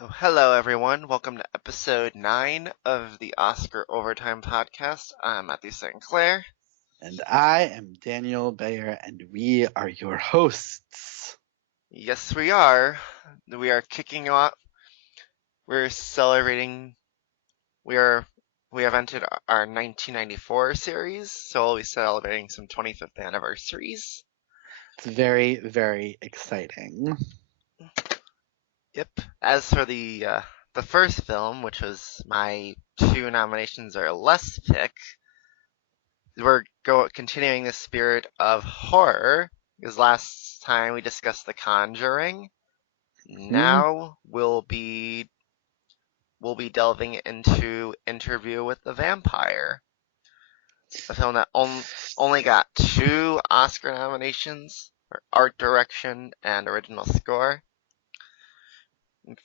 Oh, hello, everyone. Welcome to episode 9 of the Oscar Overtime podcast. I'm Matthew St.Clair. And I am Daniel Bayer, and we are your hosts. Yes, we are. We are kicking off. We're celebrating. We are. We have entered our 1994 series, so we'll be celebrating some 25th anniversaries. It's very, very exciting. Yep. As for the first film, which was my 2 nominations or less pick, we're continuing the spirit of horror because last time we discussed The Conjuring. Hmm? Now we'll be delving into Interview with the Vampire, a film that only got 2 Oscar nominations for art direction and original score.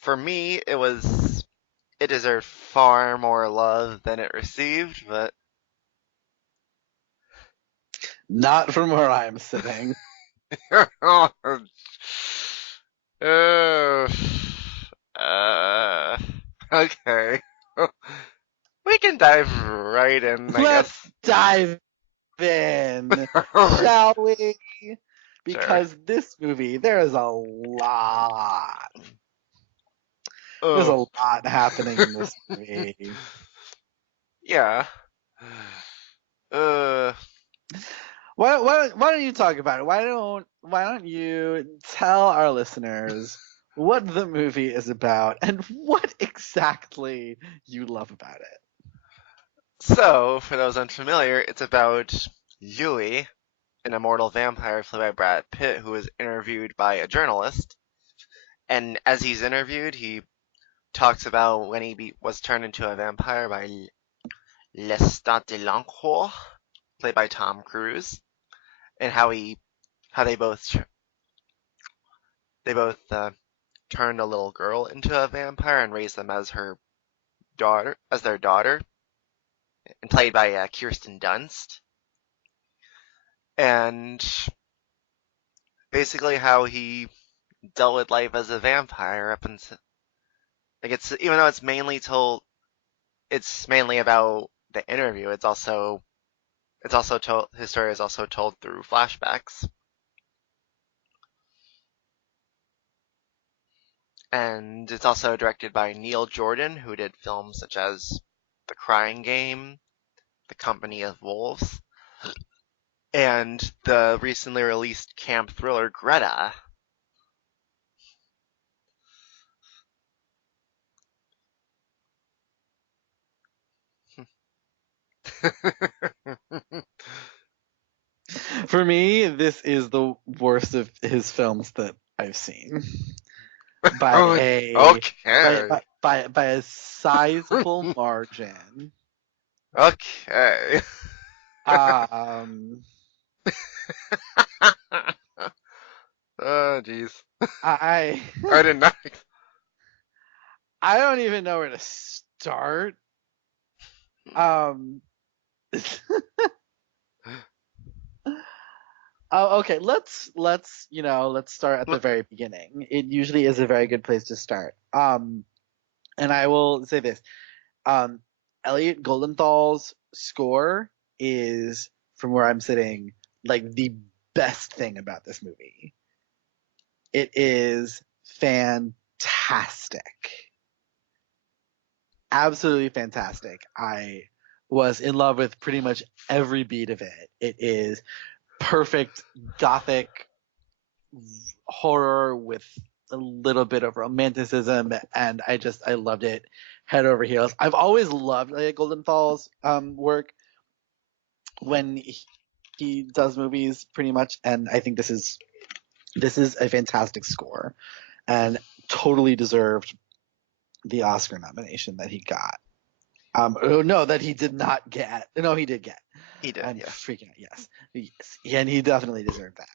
For me, it deserved far more love than it received, but Not from where I'm sitting. Uh, uh, okay. We can dive right in, I Let's guess. dive in, shall we? Sure. Because this movie, there is a lot. There's Oh. a lot happening in this movie. Yeah. Uh, Why don't you talk about it? Why don't you tell our listeners what the movie is about and what exactly you love about it? so, for those unfamiliar, it's about Yui, an immortal vampire played by Brad Pitt, who is interviewed by a journalist. And as he's interviewed, he talks about when was turned into a vampire by Lestat de Lancourt, played by Tom Cruise, and how they both turned a little girl into a vampire and raised them as their daughter, and played by Kirsten Dunst, and basically how he dealt with life as a vampire up until like it's even though it's mainly about the interview. It's also told his story is also told through flashbacks, and it's also directed by Neil Jordan, who did films such as The Crying Game, The Company of Wolves, and the recently released camp thriller Greta. For me, this is the worst of his films that I've seen by a Okay. by a sizable margin. Okay. Um, Oh, jeez. I I did not. I don't even know where to start. Um, oh, okay. Let's start at the very beginning. It usually is a very good place to start. And I will say this. Um, Elliot Goldenthal's score is, from where I'm sitting, like the best thing about this movie. It is fantastic. Absolutely fantastic. I was in love with pretty much every beat of it. It is perfect gothic horror with a little bit of romanticism, and I loved it head over heels. I've always loved Elliot Goldenthal's work when he does movies, pretty much, and I think this is a fantastic score and totally deserved the Oscar nomination that he got. Oh, no, that he did not get. No, he did get. He did, I'm yeah. freaking out. Yes, and he definitely deserved that.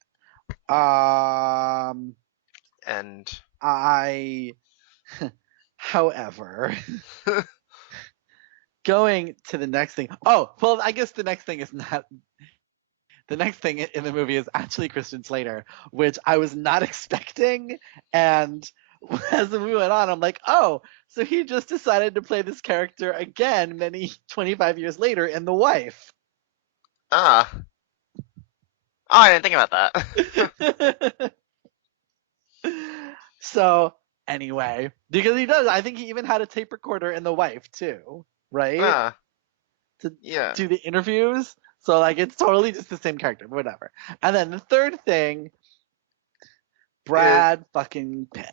And I, however, going to the next thing. Oh, well, I guess the next thing is not. The next thing in the movie is actually Christian Slater, which I was not expecting, and as the movie went on, I'm like, oh, so he just decided to play this character again 25 years later in The Wife. Ah. Oh, I didn't think about that. So anyway, because he does, I think he even had a tape recorder in The Wife too, right? Ah. To Yeah. do the interviews. So like it's totally just the same character, but whatever. And then the third thing, Is Brad fucking Pitt.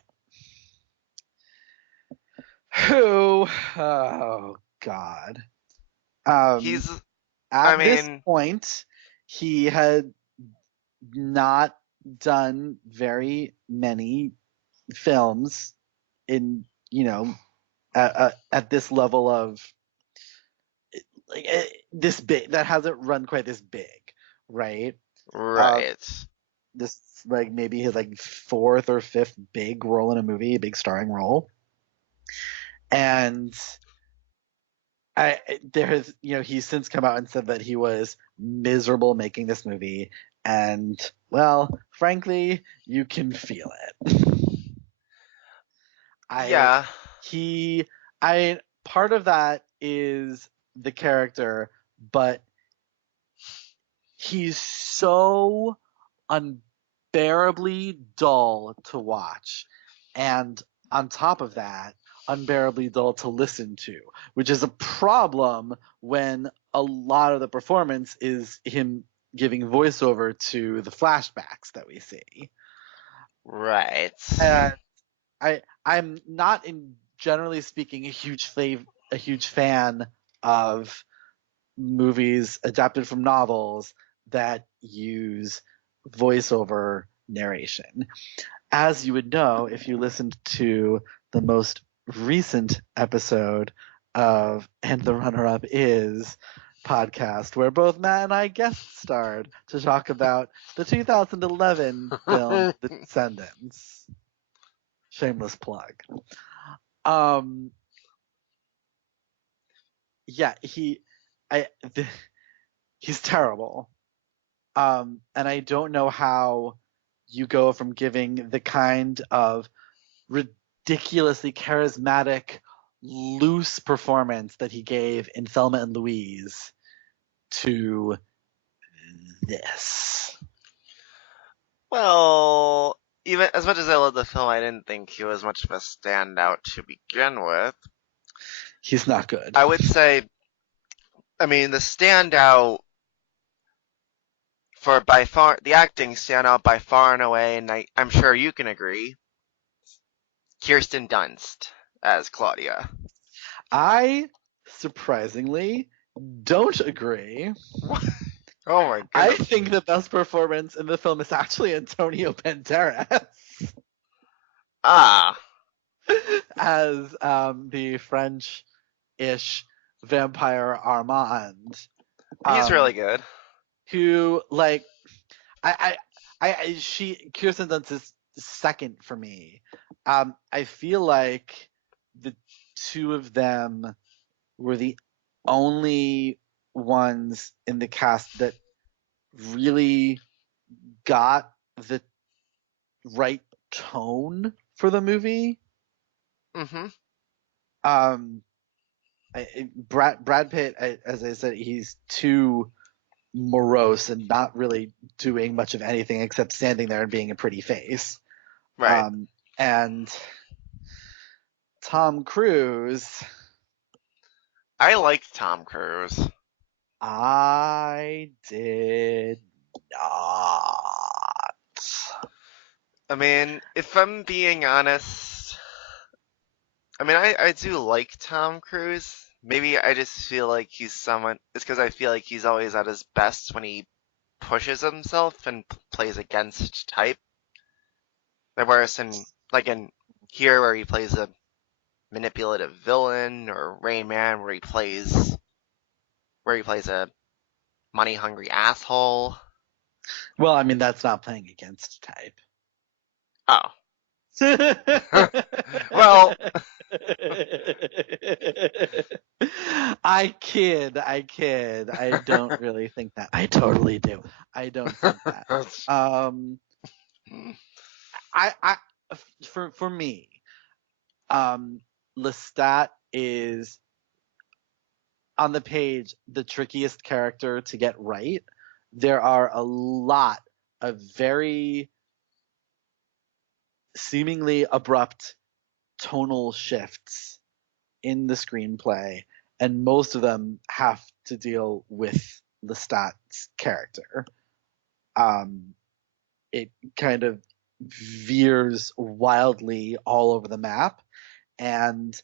Who oh God. Um he's I at this mean, point he had not done very many films in, at this level of like this big, that hasn't run quite this big, right? Um, right. this like maybe his like fourth or fifth big role in a movie, big starring role, and there has, he's since come out and said that he was miserable making this movie, and well, frankly, you can feel it. I Yeah. he I part of that is the character, but he's so unbearably dull to watch. And on top of that, unbearably dull to listen to, which is a problem when a lot of the performance is him giving voiceover to the flashbacks that we see. Right. And I'm not, in generally speaking, a huge fan of movies adapted from novels that use voiceover narration. As you would know if you listened to the most recent episode of And the Runner Up Is podcast, where both Matt and I guest starred to talk about the 2011 film The Descendants. Shameless plug. Um, yeah, I, he's terrible. And I don't know how you go from giving the kind of ridiculously charismatic, loose performance that he gave in Thelma and Louise to this. Well, even as much as I love the film, I didn't think he was much of a standout to begin with. He's not good. I would say, I mean, the standout for by far, the acting standout by far and away, and I'm sure you can agree, Kirsten Dunst as Claudia. I surprisingly don't agree. Oh my I goodness. think the best performance in the film is actually Antonio Banderas Ah, as the French-ish vampire Armand, he's um, really good. who like she Kirsten Dunst is second for me. I feel like the two of them were the only ones in the cast that really got the right tone for the movie. Hmm. Um, Brad Pitt, as I said, he's too morose and not really doing much of anything except standing there and being a pretty face. Right. Um, and Tom Cruise, I liked Tom Cruise. I did not. I mean, if I'm being honest, I mean, I do like Tom Cruise. Maybe I just feel like he's someone. It's because I feel like he's always at his best when he pushes himself and plays against type. Whereas in here where he plays a manipulative villain, or Rain Man where he plays a money hungry asshole. Well, I mean, that's not playing against type. Oh. Well, I kid. I don't really think that. I totally do. I don't think that. Um, I for me, Um, Lestat is on the page the trickiest character to get right. There are a lot of very seemingly abrupt tonal shifts in the screenplay, and most of them have to deal with Lestat's character. Um, it kind of veers wildly all over the map, and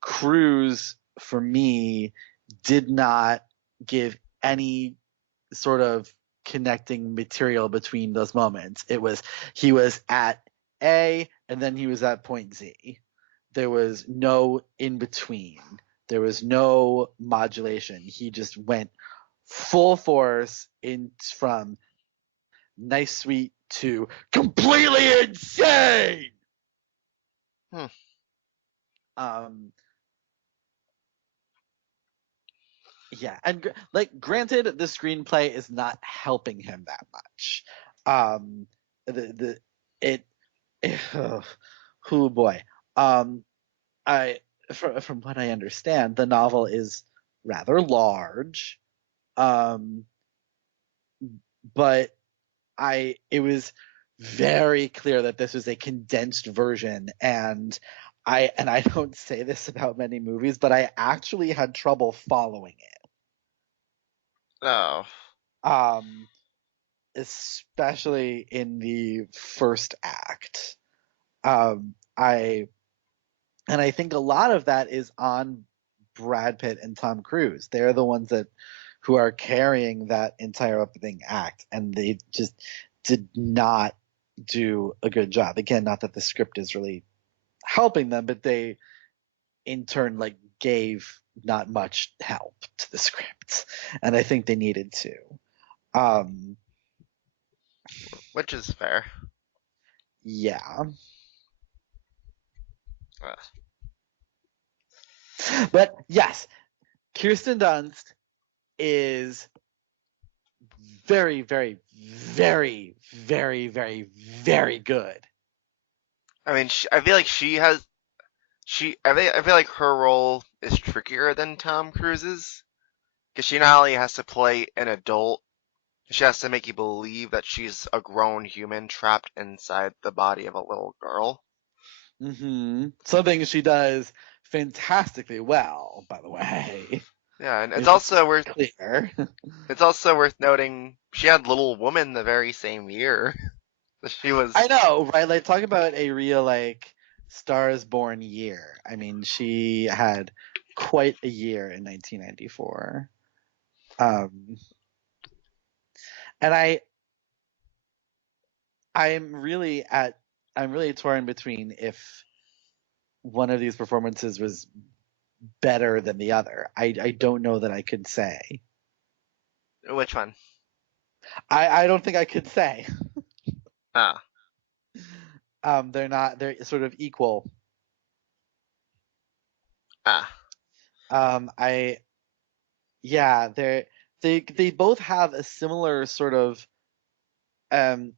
Cruise, for me, did not give any sort of connecting material between those moments. It was he was at A and then he was at point Z. There was no in between. There was no modulation. He just went full force in from nice sweet to completely insane. Hmm. Um, yeah, and like granted, the screenplay is not helping him that much. Um, the it, oh boy. Um, I from what I understand, the novel is rather large. Um, but it was very clear that this was a condensed version, and I don't say this about many movies, but I actually had trouble following Oh. it. Especially in the first act. I and I think a lot of that is on Brad Pitt and Tom Cruise. They're the ones that who are carrying that entire opening act, and they just did not do a good job. Again, not that the script is really helping them, but they in turn like gave not much help to the script, and I think they needed to. Um, Which is fair. yeah, Ugh. but yes, Kirsten Dunst is very, very, very, very, very, very good. I mean, I feel like she has. I feel like her role is trickier than Tom Cruise's. Because she not only has to play an adult, she has to make you believe that she's a grown human trapped inside the body of a little girl. Something she does fantastically well, by the way. Yeah, and Let's just be clear. it's also worth noting she had Little Woman the very same year. She I was know, right? Like, talk about a real, like, Stars Born year. I mean, she had quite a year in 1994. Um, and I'm really at, I'm really torn between if one of these performances was better than the other. I don't know that I could say. which one? I don't think I could say. Ah, They're not, they're sort of equal. ah. I yeah, they both have a similar sort of um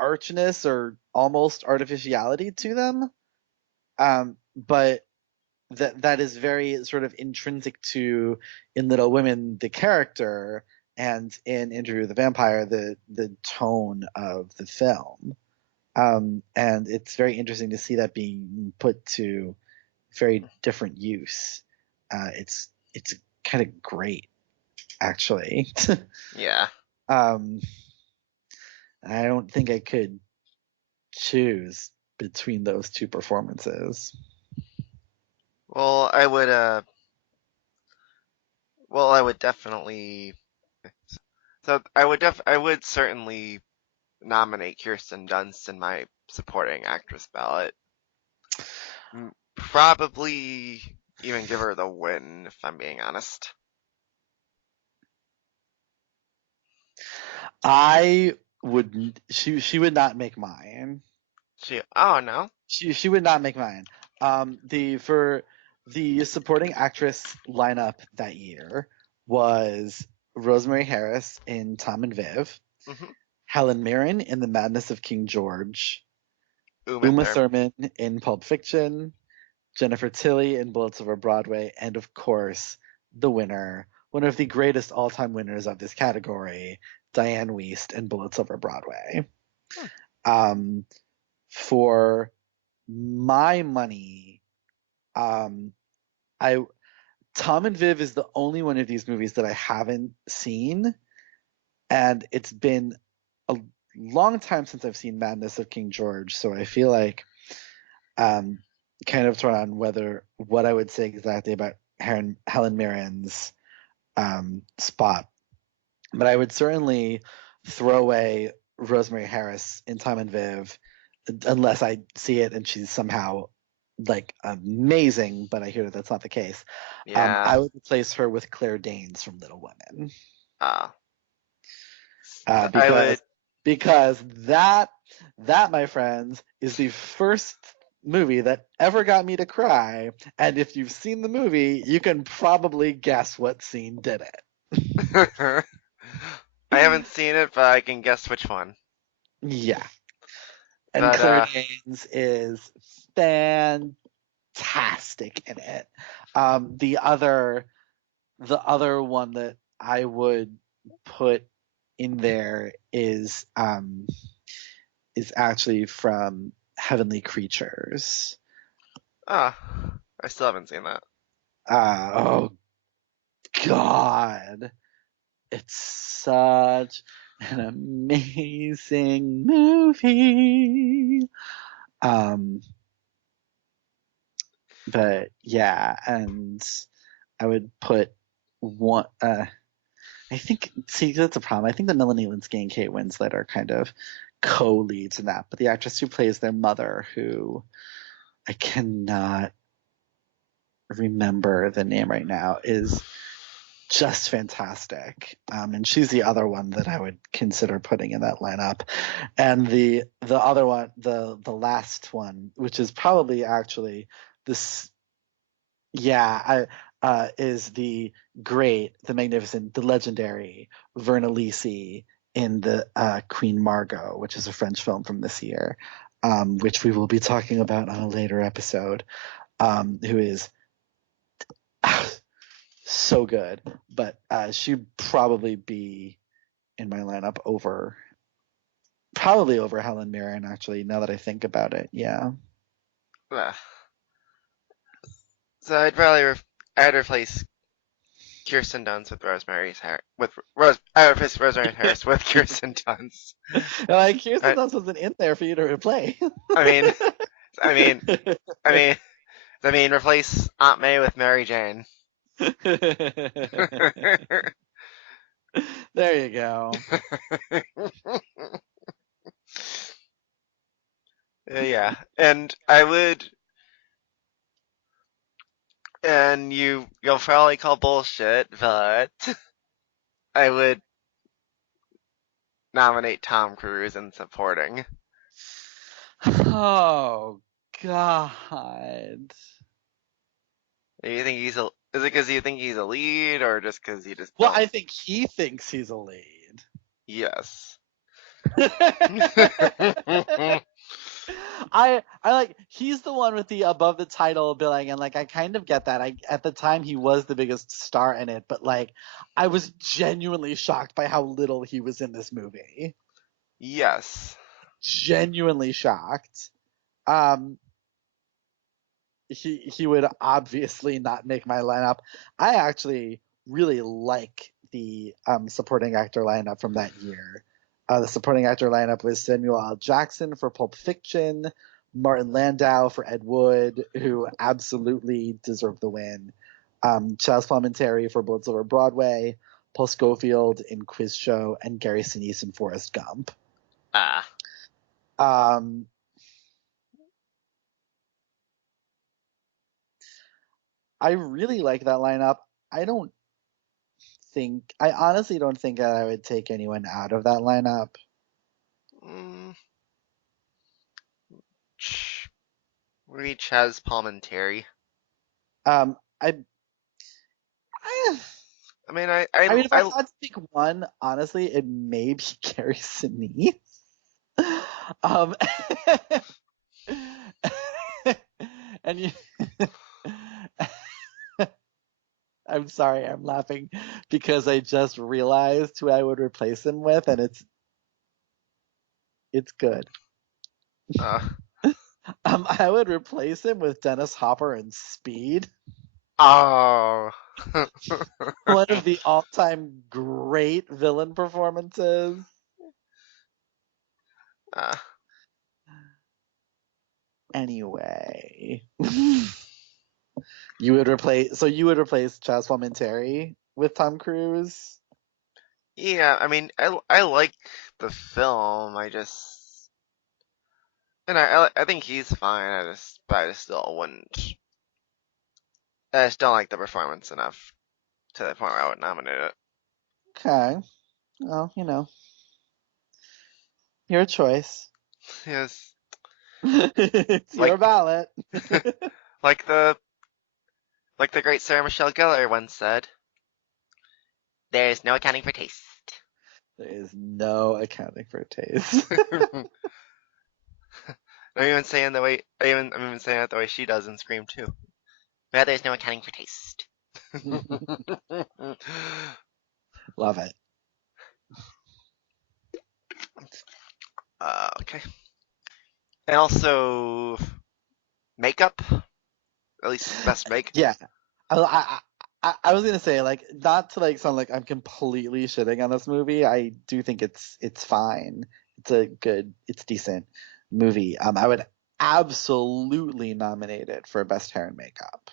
archness or almost artificiality to them. But that is very sort of intrinsic to in Little Women the character, and in Interview with the Vampire the tone of the film. And it's very interesting to see that being put to very different use. It's kind of great, actually. Yeah. um, I don't think I could choose between those two performances. Well, I would I would definitely I would certainly nominate Kirsten Dunst in my supporting actress ballot. Probably even give her the win if I'm being honest. I would she would not make mine. Oh no. She would not make mine. The for the supporting actress lineup that year was Rosemary Harris in Tom and Viv, Hmm. Helen Mirren in The Madness of King George, Uma Uma Thurman. Thurman in Pulp Fiction, Jennifer Tilly in Bullets Over Broadway, and of course, the winner, one of the greatest all-time winners of this category, Diane Wiest in Bullets Over Broadway. Hmm. Um, for my money, um, I Tom and Viv is the only one of these movies that I haven't seen, and it's been a long time since I've seen Madness of King George, so I feel like um, kind of torn on whether what I would say exactly about Helen Mirren's spot, but I would certainly throw away Rosemary Harris in Tom and Viv unless I see it and she's somehow like amazing, but I hear that that's not the case. Yeah. I would replace her with Claire Danes from Little Women Uh, uh, I would. because because that my friends is the first movie that ever got me to cry, and if you've seen the movie, you can probably guess what scene did I it. haven't seen it, but I can guess which one. Yeah, and But Claire Danes is fantastic in it. Um, the other the other one that I would put in there is actually from Heavenly Creatures. ah, I still haven't seen that. Oh God, it's such an amazing movie. Um, but yeah, and I would put one. I think see that's a problem. I think that Melanie Linsky and Kate Winslet are kind of co-leads in that, but the actress who plays their mother, who I cannot remember the name right now, is just fantastic. And she's the other one that I would consider putting in that lineup. And the other one, the last one, which is probably actually this, yeah, is the great, the magnificent, the legendary Verna Lisi in the Queen Margot, which is a French film from this year, which we will be talking about on a later episode. Who is so good, but she'd probably be in my lineup over probably over Helen Mirren. Actually, now that I think about it, yeah. Ah. So I'd replace Kirsten Dunst with I would replace Rosemary Harris with Kirsten Dunst. Like Kirsten I, Dunst wasn't in there for you to replay. I mean, I mean, I mean, replace Aunt May with Mary Jane. There you go. Yeah, and I would, and you'll probably call bullshit, but I would nominate Tom Cruise in supporting. Oh God. Do you think is it because you think he's a lead, or just because you just Well, don't? I think he thinks he's a lead. Yes. I like he's the one with the above the title billing, and like I kind of get that. I at the time he was the biggest star in it, but like I was genuinely shocked by how little he was in this movie. Yes. Genuinely shocked. Um he would obviously not make my lineup. I actually really like the supporting actor lineup from that year. The supporting actor lineup was Samuel L. Jackson for Pulp Fiction, Martin Landau for Ed Wood, who absolutely deserved the win, Chaz Palminteri for Bullets Over Broadway, Paul Scofield in Quiz Show, and Gary Sinise in Forrest Gump. Ah. Um, I really like that lineup. I don't I honestly don't think that I would take anyone out of that lineup. Mm, maybe Chaz Palminteri. Um, I, I, I mean, I mean, if I had to pick one, honestly, it may be Gary Sinise. Um, And you, I'm sorry, I'm laughing because I just realized who I would replace him with, and it's good. Uh, I would replace him with Dennis Hopper in Speed, oh. one of the all-time great villain performances. uh, Anyway, you would replace Chaz Palminteri with Tom Cruise. yeah, I mean, I like the film. I think he's fine. But I just still wouldn't. I just don't like the performance enough to the point where I would nominate it. Okay, well, your choice. Yes, It's your like ballot. like the like the great Sarah Michelle Gellar once said, "There's no accounting for taste." There is no accounting for taste. I'm even saying it the way she does in Scream 2. Well, there's no accounting for taste. Love it. Okay. And also makeup, at least best make. Yeah. I was gonna say, like, not to like sound like I'm completely shitting on this movie. I do think it's fine. It's decent movie. I would absolutely nominate it for best hair and makeup.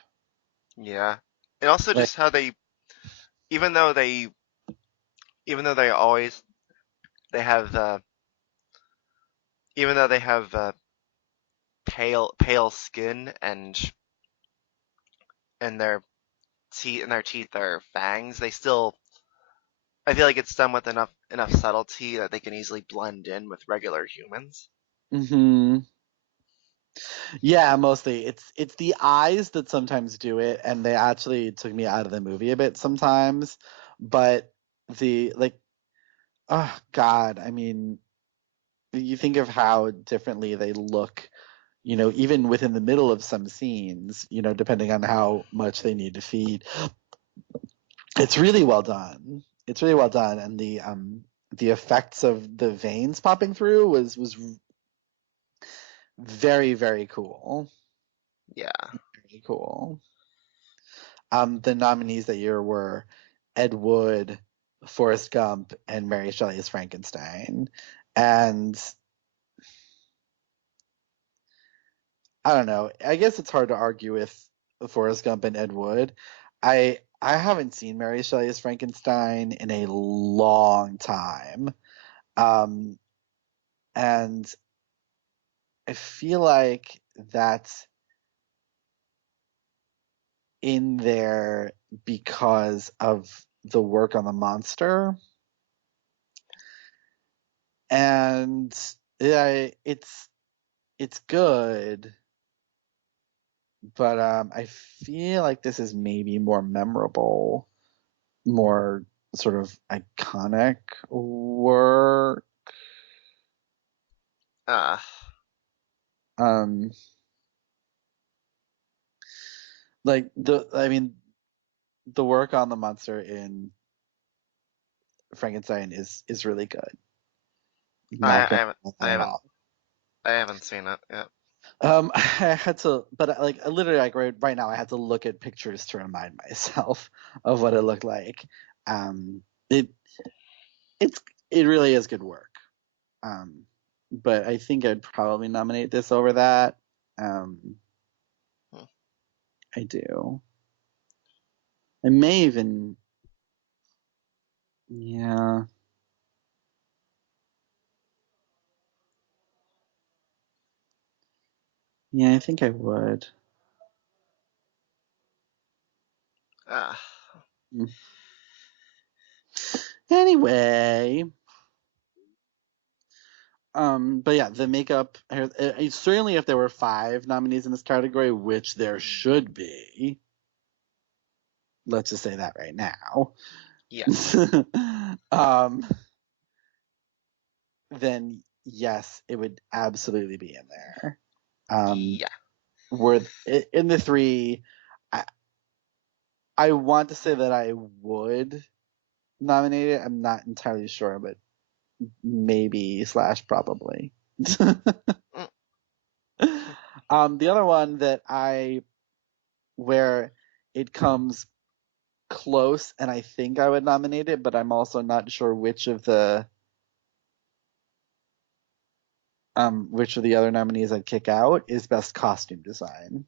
Yeah. And also Like, just how even though they even though they always they have even though they have pale skin and their teeth are fangs, they still I feel like it's done with enough subtlety that they can easily blend in with regular humans. hmm yeah, mostly it's the eyes that sometimes do it, and they actually took me out of the movie a bit sometimes. But the like, oh God, I mean, you think of how differently they look, even within the middle of some scenes, depending on how much they need to feed. It's really well done. It's really well done, and the effects of the veins popping through was very, very cool. Yeah. Very cool. The nominees that year were Ed Wood, Forrest Gump, and Mary Shelley's Frankenstein. And I don't know. I guess it's hard to argue with Forrest Gump and Ed Wood. I haven't seen Mary Shelley's Frankenstein in a long time. Um, and I feel like that's in there because of the work on the monster. And yeah, it's good, but I feel like this is maybe more memorable, more sort of iconic work. Uh, Um, like I mean, the work on the monster in Frankenstein is really good. I, Not I gonna haven't lie I at haven't all. I haven't seen it yet. I had to, but like literally, like right now, I had to look at pictures to remind myself of what it looked like. Um, it it's it really is good work. Um, but I think I'd probably nominate this over that. Um, Hmm. I do. I may even, yeah, yeah, I think I would. Uh, Mm. Anyway, but yeah, the makeup. Certainly, if there were 5 nominees in this category, which there should be, let's just say that right now. yes. um, then yes, it would absolutely be in there. Um, Yeah. were in the three. I, I want to say that I would nominate it. I'm not entirely sure, but maybe slash probably. Mm, The other one that where it comes close, and I think I would nominate it, but I'm also not sure which of the other nominees I'd kick out is best costume design.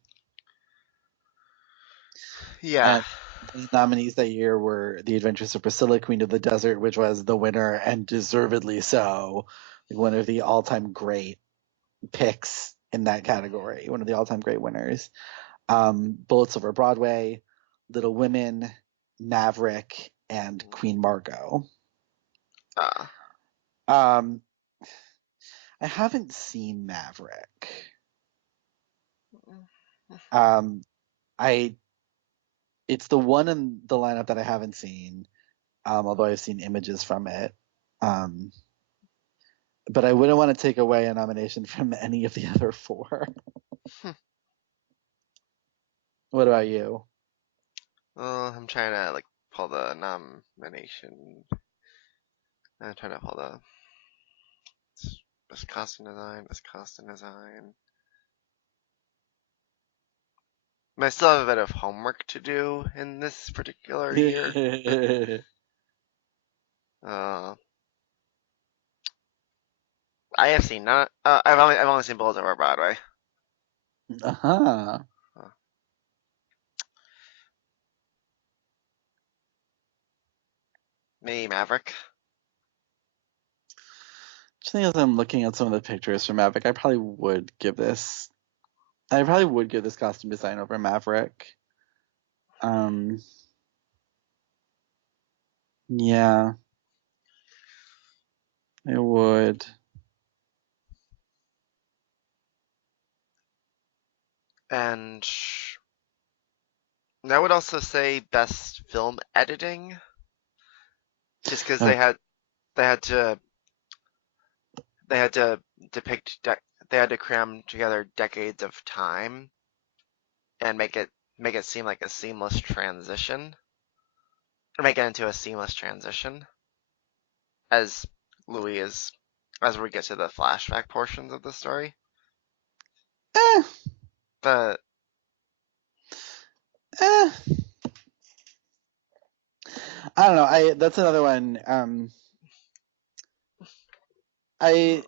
yeah. And the nominees that year were The Adventures of Priscilla, Queen of the Desert, which was the winner and deservedly so. Like one of the all-time great picks in that category, one of the all-time great winners. Bullets Over Broadway, Little Women, Maverick, and Queen Margot. Uh, Um, I haven't seen Maverick. Um, I it's the one in the lineup that I haven't seen, although I've seen images from it. Um, but I wouldn't want to take away a nomination from any of the other four. What about you? I'm trying to like pull the nomination. I'm trying to pull the best costume design. Best costume design. I still have a bit of homework to do in this particular year. Uh, I have seen not. I've only seen Bullets Over Broadway. Uh-huh. Uh, Maybe Maverick. Just think as I'm looking at some of the pictures from Maverick, I probably would give this costume design over Maverick. Um, yeah, I would. And I would also say best film editing, just because Oh, they had to they had to depict they had to cram together decades of time and make it seem like a seamless transition, or make it into a seamless transition as Louis is as we get to the flashback portions of the story. eh, But eh. I don't know. I That's another one. I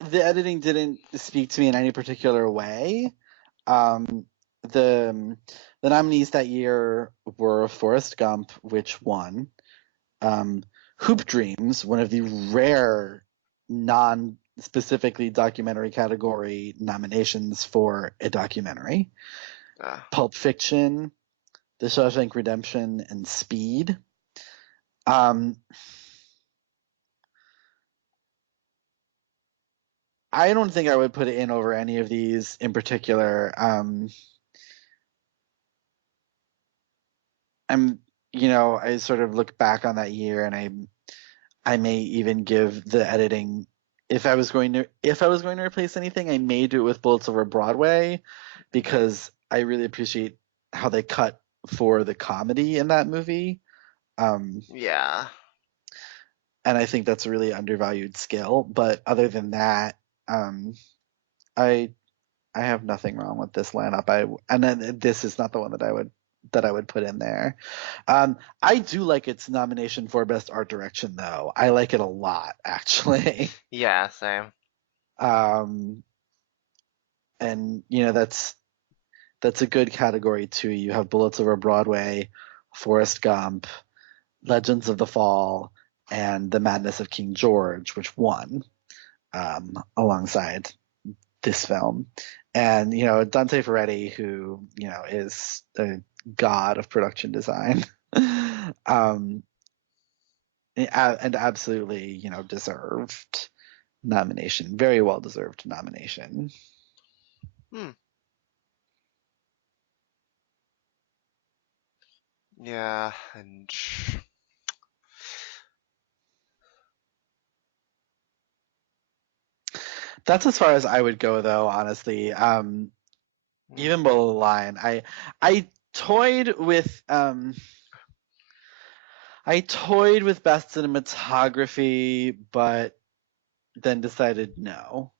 The editing didn't speak to me in any particular way. Um, the the nominees that year were Forrest Gump, which won. Um, Hoop Dreams, one of the rare non-specifically documentary category nominations for a documentary. uh, Pulp Fiction, The Shawshank Redemption, and Speed. Um, I don't think I would put it in over any of these in particular. I'm, I sort of look back on that year, and I may even give the editing. If I was going to replace anything, I may do it with Bullets Over Broadway, because I really appreciate how they cut for the comedy in that movie. Um, yeah. and I think that's a really undervalued skill. But other than that, um, I I have nothing wrong with this lineup. And then this is not the one that I would put in there. I do like its nomination for best art direction, though. I like it a lot, actually. Yeah, same. Um, and that's a good category too. You have Bullets Over Broadway, Forrest Gump, Legends of the Fall, and The Madness of King George, which won alongside this film. And Dante Ferretti, who is a god of production design, um, and absolutely deserved nomination, very well deserved nomination. Hmm. Yeah, and That's as far as I would go, though. Honestly, even below the line. I toyed with um I toyed with best cinematography, but then decided no.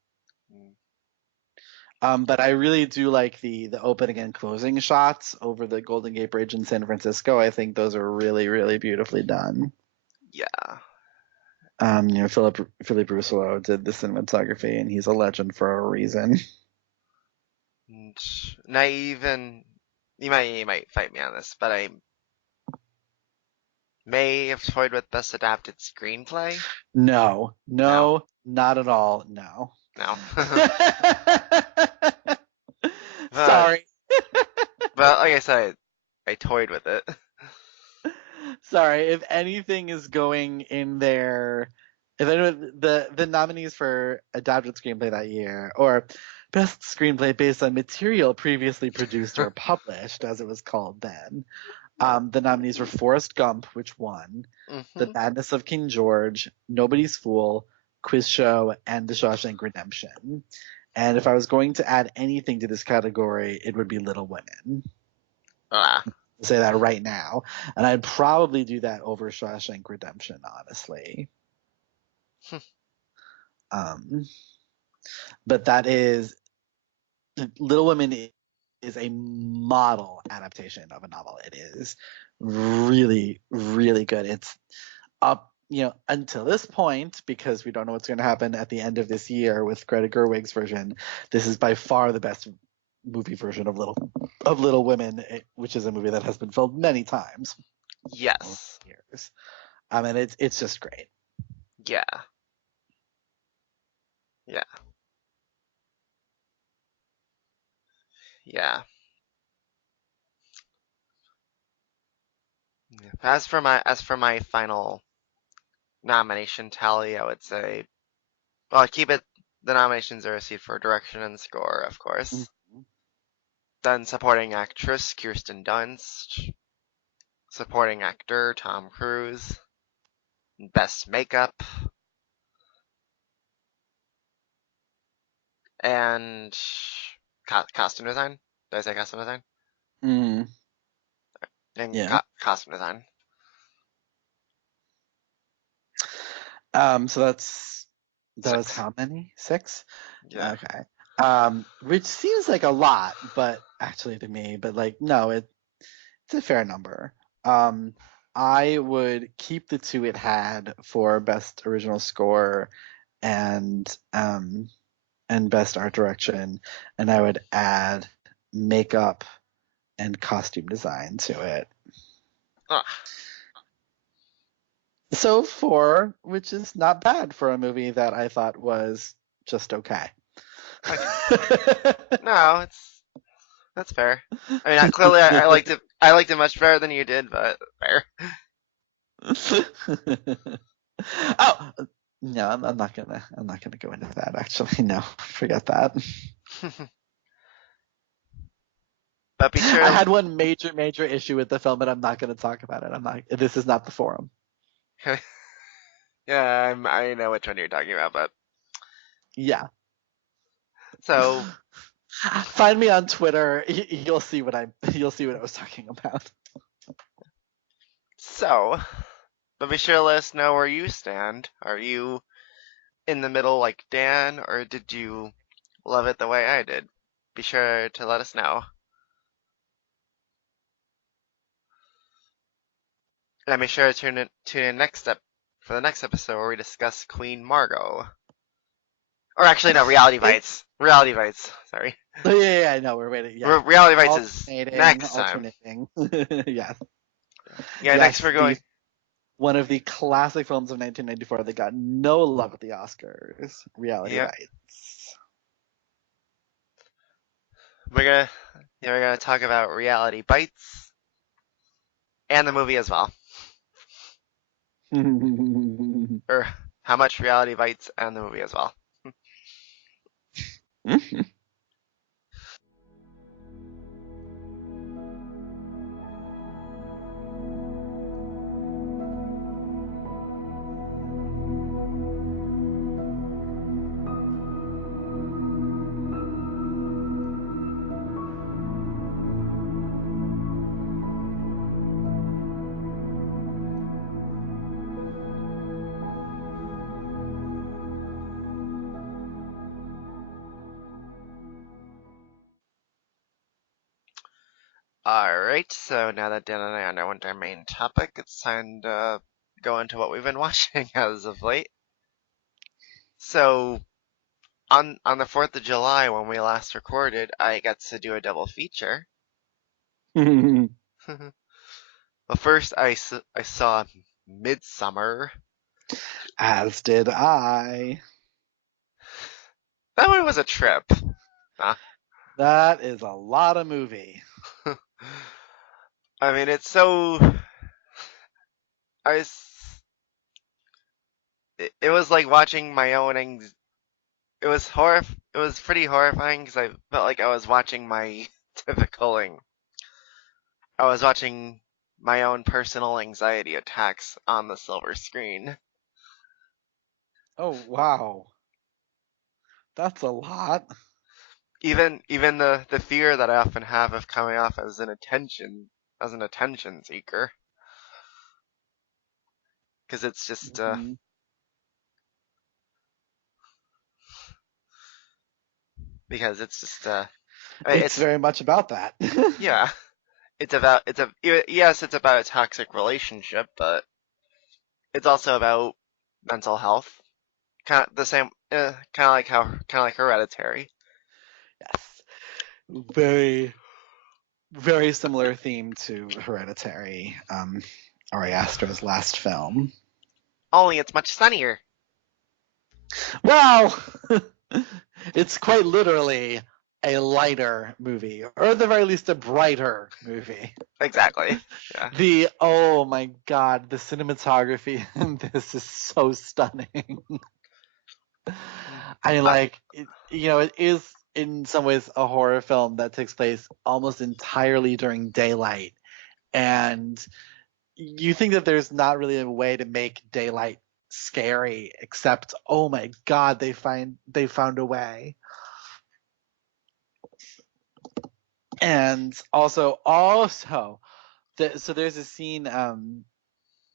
But I really do like the opening and closing shots over the Golden Gate Bridge in San Francisco. I think those are really, really beautifully done. Yeah. Philip Russell did the cinematography, and he's a legend for a reason. And naive and you might fight me on this, but I may have toyed with best adapted screenplay. No, No, no, not at all. No. no. but Sorry. but like I said, I toyed with it. Sorry. If anything is going in there, if anyone, the nominees for adapted screenplay that year, or best screenplay based on material previously produced or published, as it was called then, Yeah. the nominees were Forrest Gump, which won, The Mhm. Madness of King George, Nobody's Fool, Quiz Show, and The Shawshank Redemption. And if I was going to add anything to this category, it would be Little Women. Ah. I'll say that right now. And I'd probably do that over Shawshank Redemption, honestly. Um, but that is Little Women is a model adaptation of a novel. It is really, really good. It's up, until this point, because we don't know what's going to happen at the end of this year with Greta Gerwig's version. This is by far the best movie version of Little Women, which is a movie that has been filmed many times over Yes. the years. And it's just great. Yeah. Yeah. Yeah. Yeah. As for my final nomination tally, I would say, well, I keep it. The nominations are received for direction and score, of course. Mhm. Then supporting actress Kirsten Dunst, supporting actor Tom Cruise, best makeup, and costume design. Did I say costume design? Mm, And yeah. costume design. So that was 6. how many? 6? Yeah. Okay. Which seems like a lot, but actually to me, but like no, it's a fair number. Um, I would keep the two it had for best original score and best art direction, and I would add makeup and costume design to it. Ah, So 4, which is not bad for a movie that I thought was just okay. okay. No, that's fair. I mean, clearly I liked it. I liked it much better than you did, but fair. Oh no, I'm not gonna go into that. Actually, no, forget that. But be I sure had one major issue with the film, but I'm not gonna talk about it. I'm not. This is not the forum. to. Yeah, I know which one you're talking about, but Yeah. so Find me on Twitter. You'll see what I was talking about. so. But be sure to let us know where you stand. Are you in the middle like Dan, or did you love it the way I did? Be sure to let us know. And be sure to tune in next step for the next episode where we discuss Queen Margot. Or actually, no, Reality It's Bites. Reality Bites. Sorry. yeah, I know we're waiting. Yeah, Reality Bites is alternating, next time. alternating. Yes, Yeah, next yes. we're going. One of the classic films of 1994 that got no love at the Oscars. Reality Yep, Bites. we're gonna we're gonna talk about Reality Bites and the movie as well, or how much Reality Bites and the movie as well. Alright, so now that Dan and I know our main topic, it's time to go into what we've been watching as of late. So, on the 4th of July, when we last recorded, I got to do a double feature. Well, first I saw Midsummer. As did I. That one was a trip. Huh? That is a lot of movie. I mean, it's so. I was. It was like watching my own. It was It was pretty horrifying because I felt like I was watching my typical. I was watching my own personal anxiety attacks on the silver screen. Oh, wow. That's a lot. Even the fear that I often have of coming off as an attention seeker, because it's just Hmm. because it's just It's it's very much about that. yeah, yes, it's about a toxic relationship, but it's also about mental health. Kind of the same, kind of like Hereditary. Yes. Very, very similar theme to Hereditary, Ari Aster's last film. Only it's much sunnier. Well, it's quite literally a lighter movie, or at the very least, a brighter movie. Exactly. Yeah. Oh my god, the cinematography in this is so stunning. I mean, Uh, like, it is in some ways a horror film that takes place almost entirely during daylight. And you think that there's not really a way to make daylight scary, except, oh my god, they found a way. And also, so there's a scene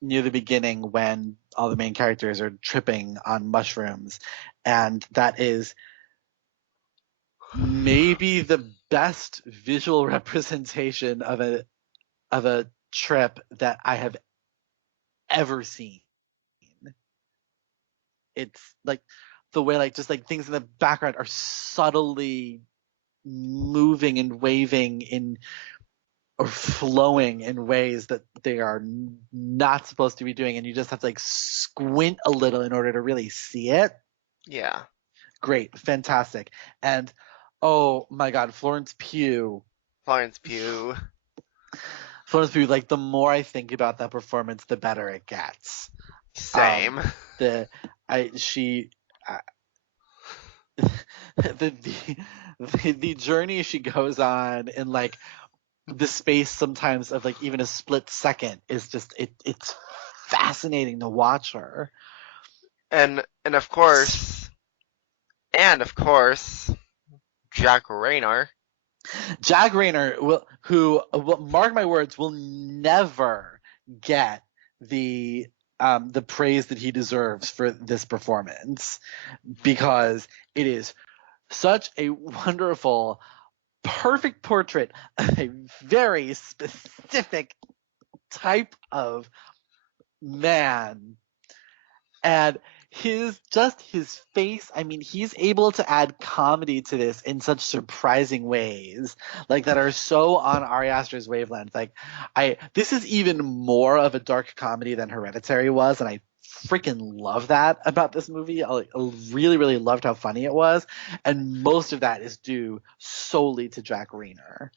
near the beginning when all the main characters are tripping on mushrooms, and that is maybe the best visual representation of a trip that I have ever seen. It's like the way like just like things in the background are subtly moving and waving in or flowing in ways that they are not supposed to be doing, and you just have to like squint a little in order to really see it. yeah. Great, fantastic. And oh my god, Florence Pugh. Florence Pugh, like the more I think about that performance, the better it gets. Same. Um, the I she the journey she goes on in like the space sometimes of like even a split second is just it's fascinating to watch her. And of course, Jack Raynor. Jack Rayner will mark my words, will never get the praise that he deserves for this performance, because it is such a wonderful, perfect portrait of a very specific type of man. And his face, I mean, he's able to add comedy to this in such surprising ways, like that are so on Ari Aster's wavelength. Like this is even more of a dark comedy than Hereditary was, and I freaking love that about this movie. I really, really loved how funny it was, and most of that is due solely to Jack Reiner.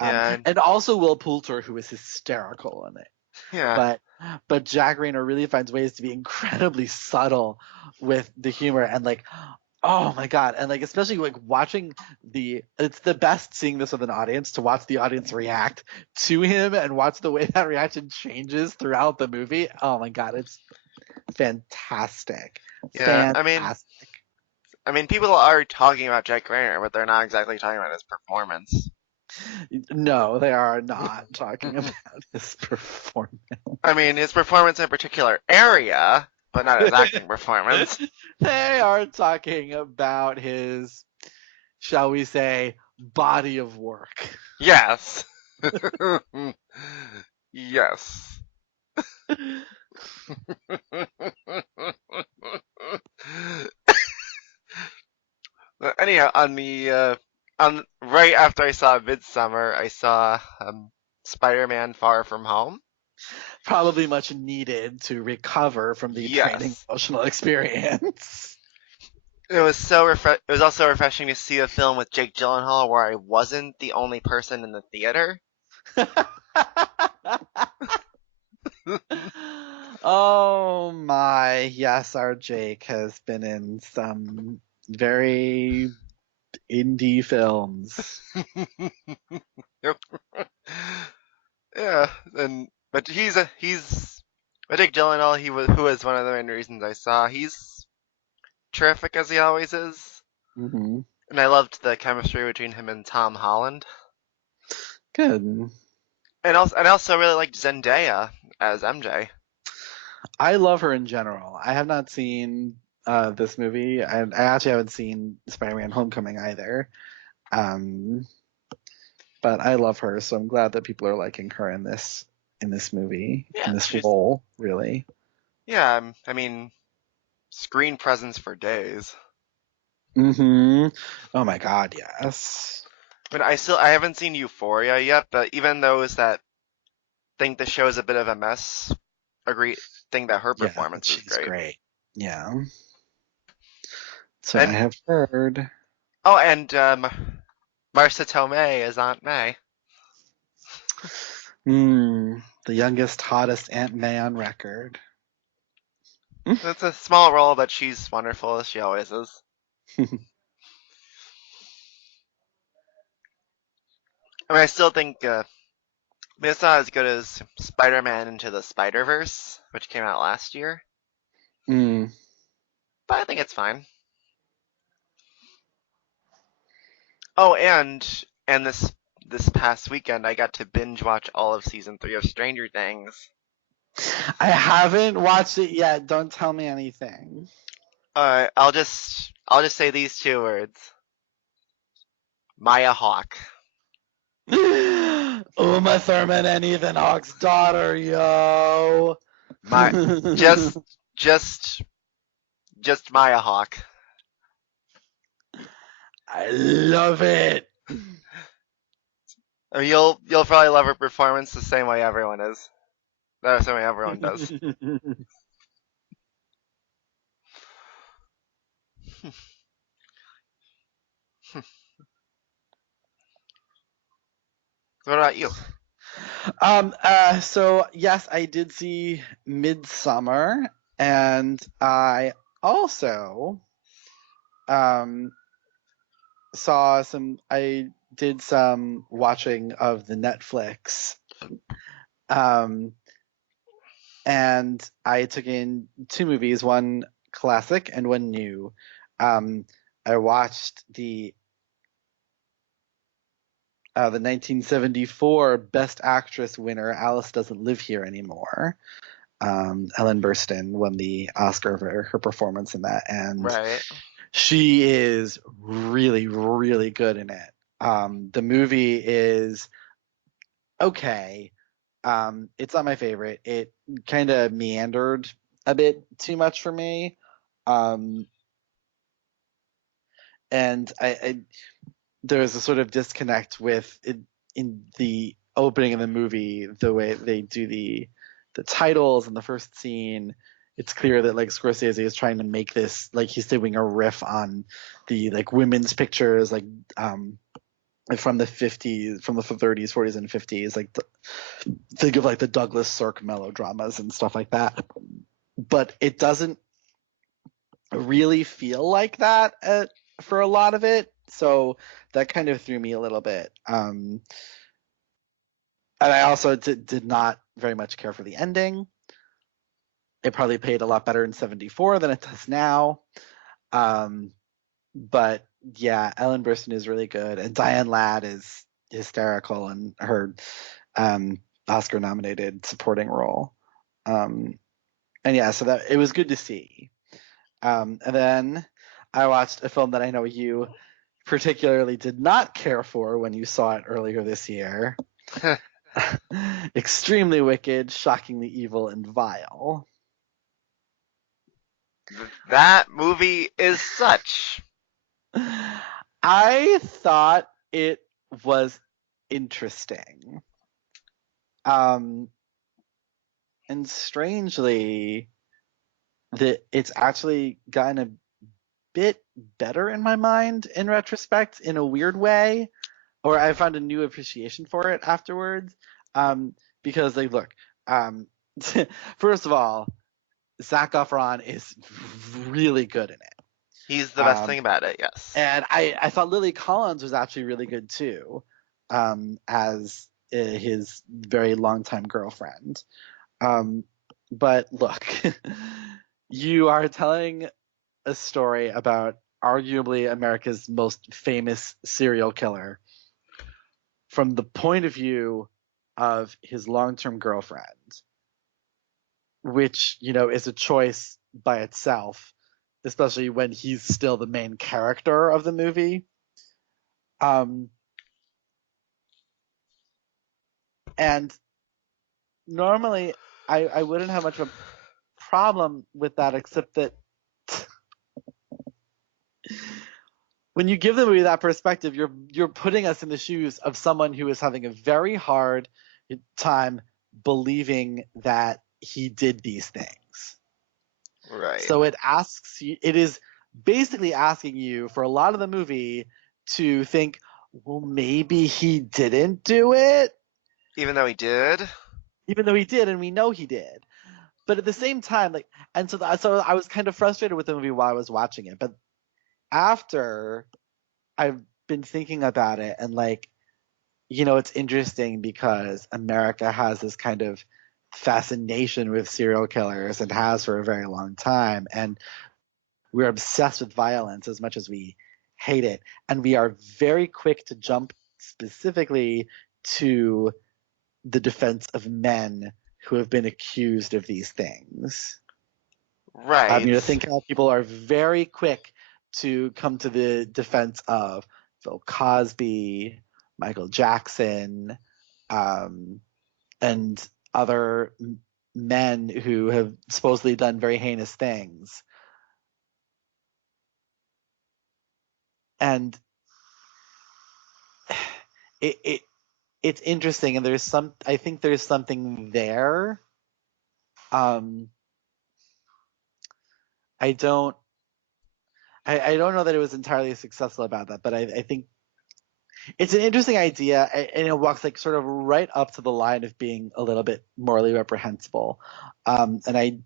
Yeah, And also Will Poulter, who is hysterical in it. yeah, but but Jack Rayner really finds ways to be incredibly subtle with the humor, and like, oh my god, and like especially like watching it's the best seeing this with an audience, to watch the audience react to him and watch the way that reaction changes throughout the movie. Oh my god, it's fantastic. yeah. Fantastic. I mean, people are talking about Jack Raynor, but they're not exactly talking about his performance. No, they are not talking about his performance. I mean, his performance in a particular area, but not his acting performance. They are talking about his, shall we say, body of work. Yes. Yes. Anyhow, on right after I saw Midsummer, I saw Spider-Man: Far From Home. Probably much needed to recover from the draining Yes, emotional experience. it was also refreshing to see a film with Jake Gyllenhaal where I wasn't the only person in the theater. Oh my, yes, our Jake has been in some very indie films. Yep. Yeah, and but but Jake Gyllenhaal. Who was one of the main reasons I saw. He's terrific as he always is, Hmm. and I loved the chemistry between him and Tom Holland. Good. And I also really liked Zendaya as MJ. I love her in general. I have not seen this movie, and I actually haven't seen Spider-Man: Homecoming either. Um, but I love her, so I'm glad that people are liking her in this movie, in Yeah, this she's role, really. yeah. I mean, screen presence for days. Hmm. Oh my God, yes. I mean, I haven't seen Euphoria yet, but even those that think the show is a bit of a mess agree think that her Yeah, performance is she's great. great. Yeah. So I And have heard. oh, and Marissa Tomei is Aunt May. The youngest, hottest Aunt May on record. It's a small role, but she's wonderful as she always is. I mean, I still think it's not as good as Spider-Man Into the Spider-Verse, which came out last year, Mm. but I think it's fine. Oh, and this past weekend I got to binge watch all of season 3 of Stranger Things. I haven't watched it yet. Don't tell me anything. I'll just say these two words: Maya Hawke. Uma Thurman and Ethan Hawke's daughter, yo. My just just just Maya Hawke. I love it. I mean, you'll probably love her performance the same way everyone is. The same way everyone does. What about you? So yes, I did see Midsummer, and I also um I did some watching of the Netflix. Um, and I took in two movies, one classic and one new. Um, I watched the 1974 Best Actress winner, Alice Doesn't Live Here Anymore. Ellen Burstyn won the Oscar for her performance in that, and Right. she is really, really good in it. The movie is okay. It's not my favorite. It kind of meandered a bit too much for me. Um, and there's a sort of disconnect with it in the opening of the movie, the way they do the titles and the first scene. It's clear that like Scorsese is trying to make this like he's doing a riff on the like women's pictures um from the 50s, from the 30s, 40s, and 50s, like think of like the Douglas Sirk melodramas and stuff like that. But it doesn't really feel like that for a lot of it. So that kind of threw me a little bit. And I also did not very much care for the ending. It probably paid a lot better in 74 than it does now. Um, but yeah, Ellen Burstyn is really good. And Diane Ladd is hysterical in her Oscar nominated supporting role. Um, and yeah, so that it was good to see. And then I watched a film that I know you particularly did not care for when you saw it earlier this year. Extremely wicked, shockingly evil, and vile. That movie is such. I thought it was interesting. And strangely, that it's actually gotten a bit better in my mind in retrospect in a weird way, or I found a new appreciation for it afterwards. Because like, look, um, first of all, Zac Efron is really good in it. He's the best thing Um, about it, yes. and I thought Lily Collins was actually really good too, as his very longtime girlfriend. Um, but look, you are telling a story about arguably America's most famous serial killer from the point of view of his long-term girlfriend, which, is a choice by itself, especially when he's still the main character of the movie. Um, and normally I wouldn't have much of a problem with that, except that when you give the movie that perspective, you're putting us in the shoes of someone who is having a very hard time believing that he did these things. Right. So it is basically asking you for a lot of the movie to think, well, maybe he didn't do it, Even though he did. even though he did, and we know he did. But at the same time, like, and so I was kind of frustrated with the movie while I was watching it. But after I've been thinking about it, and like, it's interesting because America has this kind of fascination with serial killers and has for a very long time. And we're obsessed with violence as much as we hate it. And we are very quick to jump specifically to the defense of men who have been accused of these things. Right. Think how people are very quick to come to the defense of Bill Cosby, Michael Jackson, um, and other men who have supposedly done very heinous things. And it it's interesting, and I think there's something there. Um, I don't I don't know that it was entirely successful about that, but I think it's an interesting idea, and it walks like sort of right up to the line of being a little bit morally reprehensible. And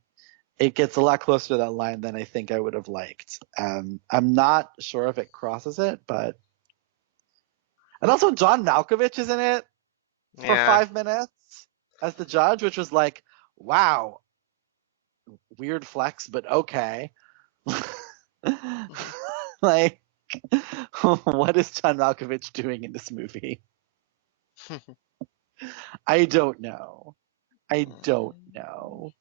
it gets a lot closer to that line than I think I would have liked. I'm not sure if it crosses it, but and also John Malkovich is in it for Yeah. 5 minutes as the judge, which was like, wow, weird flex, but okay. Like, what is John Malkovich doing in this movie? I don't know. I don't know.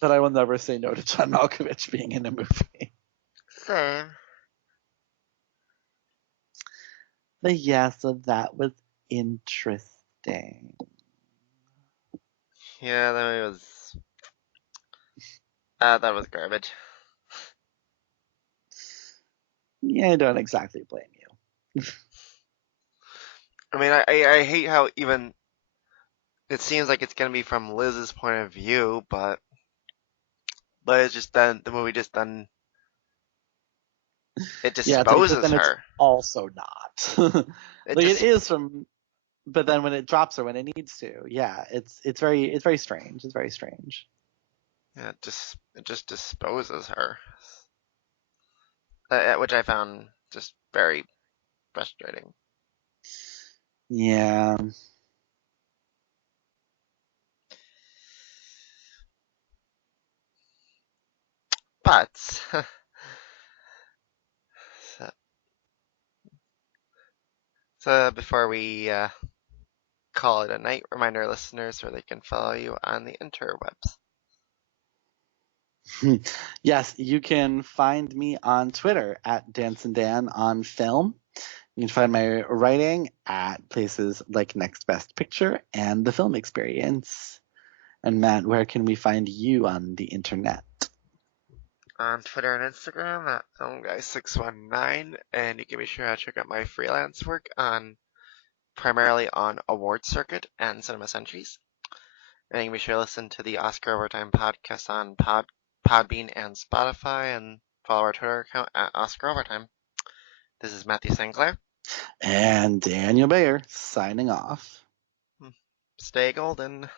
But I will never say no to John Malkovich being in a movie. Same. But yeah, so that was interesting. Yeah, that was garbage. Yeah, I don't exactly blame you. I mean, I hate how even it seems like it's gonna be from Liz's point of view, but it's just then the movie just then it Yeah, it's like, but disposes then it's her. also not. It Like it just is from, but then when it drops her when it needs to, yeah, it's very strange. It's very strange. yeah, it just disposes her, which I found just very frustrating. Yeah. But so, so before we call it a night, remind our listeners where they can follow you on the interwebs. Yes, you can find me on Twitter at Dance and Dan on Film. You can find my writing at places like Next Best Picture and The Film Experience. And Matt, where can we find you on the internet? On Twitter and Instagram at FilmGuy619, and you can be sure to check out my freelance work on primarily on award circuit and cinema centuries. And you can be sure to listen to the Oscar Overtime podcast on Podbean and Spotify, and follow our Twitter account at Oscar Overtime. This is Matthew St.Clair. And Daniel Bayer signing off. Stay golden.